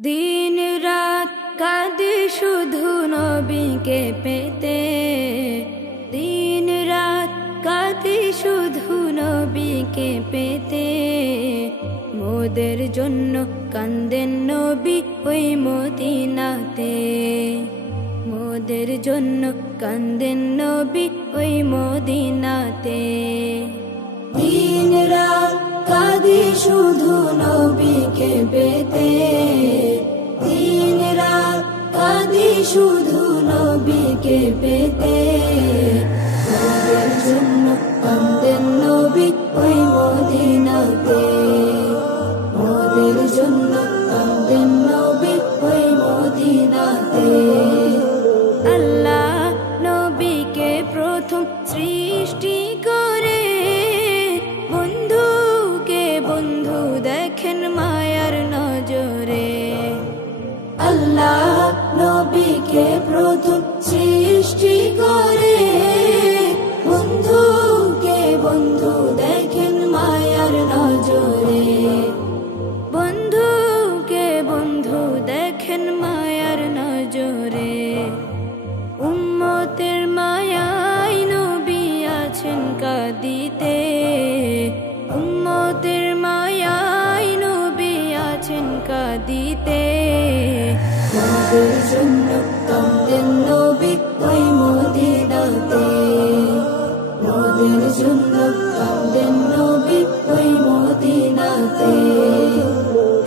দিন রাত কাঁদি শুধু নবীকে পেতে, দিন রাত কাঁদি শুধু নবীকে পেতে। মোদের জন্য কান্দেন নবী ওই মদিনাতে, মোদের জন্য কান্দেন নবী ওই মদিনাতে। দিন রাত কাঁদি শুধু নবীকে পেতে, দিন রাত কাঁদি শুধু নবীকে পেতে। মোদের জন্য কান্দেন নবী ওই মদিনাতে, মোদের জন্য কান্দেন নবী ওই মদিনাতে। আল্লাহ নবীকে প্রথম সৃষ্টি করে বন্ধুকে বন্ধু দেখেন মায়ার নজরে। আল্লাহ নবীকে প্রথম সৃষ্টি করে বন্ধুকে বন্ধু দেখেন মায়ার নজরে, বন্ধুকে বন্ধু দেখেন মায়ার নজরে। উম্মতের মায়ায় নবী আছেন কাঁদিতে, উম্মতের মায়ায় নবী আছেন কাঁদিতে। মোদের জন্য কান্দেন নবী ওই মদিনাতে, মোদের জন্য কান্দেন নবী ওই মদিনাতে।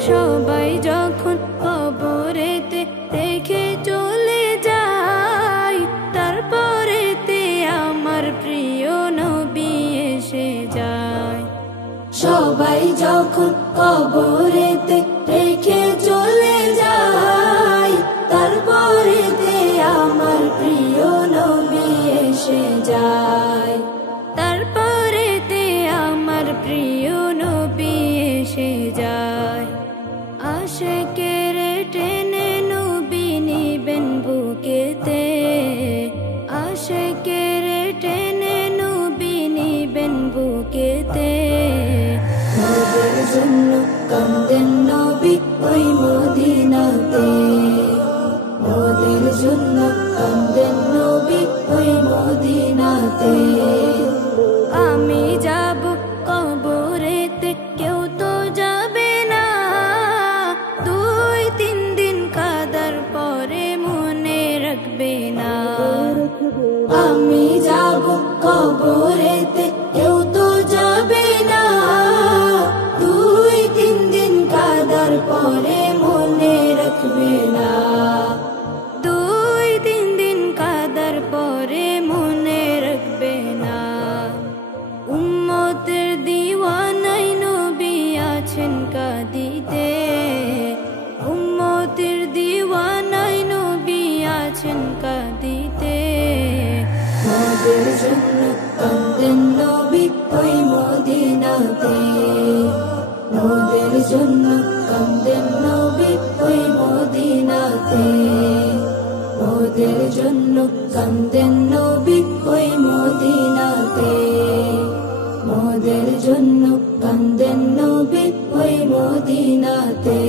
সবাই যখন কবরেতে রেখে চলে যায়, তারপরেতে আমার প্রিয় নবী এসে যায়। সবাই যখন কবরেতে রেখে চলে যায়, তারপরেতে আমার প্রিয় নবী এসে যায়, তারপরেতে আমার প্রিয় নবী এসে যায়। আশিকের টেনে নবী নিবেন বুকেতে, আশিকের টেনে নবী নিবেন বুকেতে। মোদের জন্য কান্দেন নবী ওই মদিনাতে, মোদের জন্য কান্দেন নবী ওই মদিনাতে। আমি যাব কবরেতে কেউ তো যাবে না, 2-3 দিন কাদার পরে মনে রাখবে না। আমি যাব কবরেতে কেউ তো যাবে না, 2-3 দিন কাদার পরে মনে রাখবে না, 2-3 দিন কাদার পরে মনে রাখবে না। উম্মতের দিওয়ানাই নবী আছেন কাঁদিতে, উম্মতের দিওয়ানাই নবী আছেন কাঁদিতে। মোদের জন্য কান্দেন নবী ওই মদিনাতে, মোদের জন্য কান্দেন নবী ওই মদিনাতে, মোদের জন্য কান্দেন নবী ওই মদিনাতে, মোদের জন্য কান্দেন নবী ওই মদিনাতে।